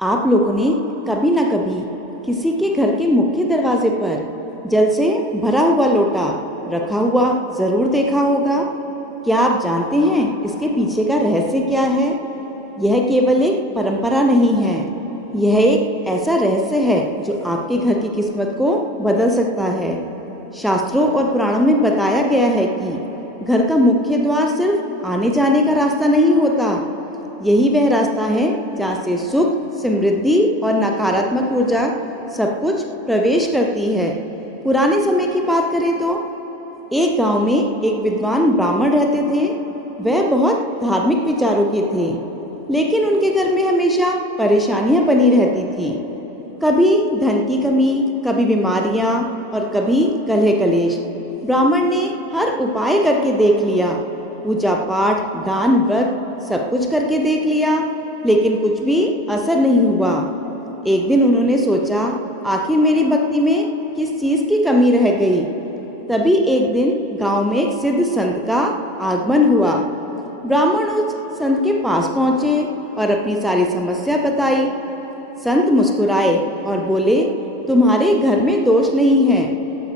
आप लोगों ने कभी न कभी किसी के घर के मुख्य दरवाजे पर जल से भरा हुआ लोटा रखा हुआ ज़रूर देखा होगा। क्या आप जानते हैं इसके पीछे का रहस्य क्या है? यह केवल एक परंपरा नहीं है, यह एक ऐसा रहस्य है जो आपके घर की किस्मत को बदल सकता है। शास्त्रों और पुराणों में बताया गया है कि घर का मुख्य द्वार सिर्फ आने जाने का रास्ता नहीं होता, यही वह रास्ता है जहाँ से सुख, समृद्धि और नकारात्मक ऊर्जा सब कुछ प्रवेश करती है। पुराने समय की बात करें तो एक गांव में एक विद्वान ब्राह्मण रहते थे। वह बहुत धार्मिक विचारों के थे, लेकिन उनके घर में हमेशा परेशानियां बनी रहती थी। कभी धन की कमी, कभी बीमारियां और कभी कलह कलेश। ब्राह्मण ने हर उपाय करके देख लिया, पूजा पाठ, दान व्रत सब कुछ करके देख लिया, लेकिन कुछ भी असर नहीं हुआ। एक दिन उन्होंने सोचा, आखिर मेरी भक्ति में किस चीज़ की कमी रह गई। तभी एक दिन गांव में एक सिद्ध संत का आगमन हुआ। ब्राह्मण उस संत के पास पहुंचे और अपनी सारी समस्या बताई। संत मुस्कुराए और बोले, तुम्हारे घर में दोष नहीं है,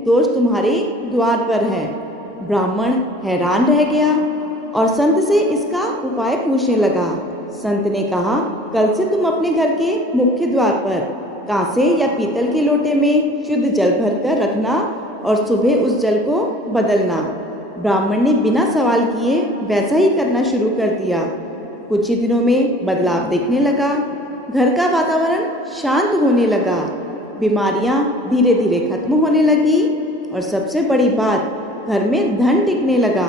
दोष तुम्हारे द्वार पर है। ब्राह्मण हैरान रह गया और संत से इसका उपाय पूछने लगा। संत ने कहा, कल से तुम अपने घर के मुख्य द्वार पर कांसे या पीतल के लोटे में शुद्ध जल भरकर रखना और सुबह उस जल को बदलना। ब्राह्मण ने बिना सवाल किए वैसा ही करना शुरू कर दिया। कुछ ही दिनों में बदलाव देखने लगा। घर का वातावरण शांत होने लगा, बीमारियां धीरे धीरे खत्म होने लगी और सबसे बड़ी बात, घर में धन टिकने लगा।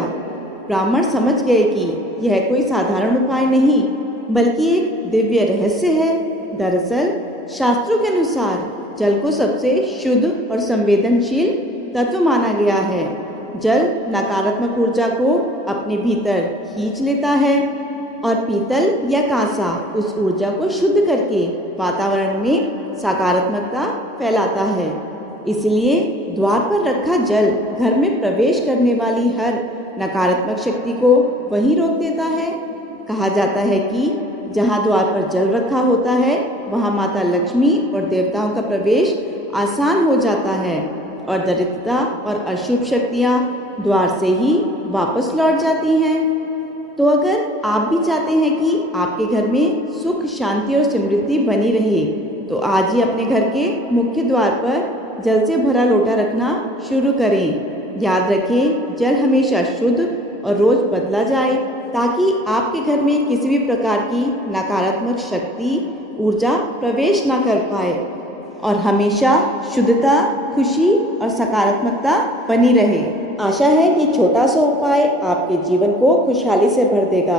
ब्राह्मण समझ गए कि यह कोई साधारण उपाय नहीं, बल्कि एक दिव्य रहस्य है। दरअसल शास्त्रों के अनुसार जल को सबसे शुद्ध और संवेदनशील तत्व माना गया है। जल नकारात्मक ऊर्जा को अपने भीतर खींच लेता है और पीतल या कांसा उस ऊर्जा को शुद्ध करके वातावरण में सकारात्मकता फैलाता है। इसलिए द्वार पर रखा जल घर में प्रवेश करने वाली हर नकारात्मक शक्ति को वहीं रोक देता है। कहा जाता है कि जहाँ द्वार पर जल रखा होता है, वहाँ माता लक्ष्मी और देवताओं का प्रवेश आसान हो जाता है और दरिद्रता और अशुभ शक्तियाँ द्वार से ही वापस लौट जाती हैं। तो अगर आप भी चाहते हैं कि आपके घर में सुख, शांति और समृद्धि बनी रहे, तो आज ही अपने घर के मुख्य द्वार पर जल से भरा लोटा रखना शुरू करें। याद रखें, जल हमेशा शुद्ध और रोज बदला जाए, ताकि आपके घर में किसी भी प्रकार की नकारात्मक शक्ति, ऊर्जा प्रवेश ना कर पाए और हमेशा शुद्धता, खुशी और सकारात्मकता बनी रहे। आशा है कि छोटा सा उपाय आपके जीवन को खुशहाली से भर देगा।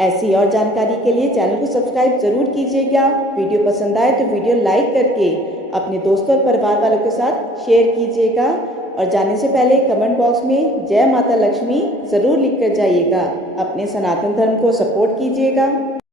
ऐसी और जानकारी के लिए चैनल को सब्सक्राइब जरूर कीजिएगा। वीडियो पसंद आए तो वीडियो लाइक करके अपने दोस्तों और परिवार वालों के साथ शेयर कीजिएगा और जाने से पहले कमेंट बॉक्स में जय माता लक्ष्मी ज़रूर लिख कर जाइएगा। अपने सनातन धर्म को सपोर्ट कीजिएगा।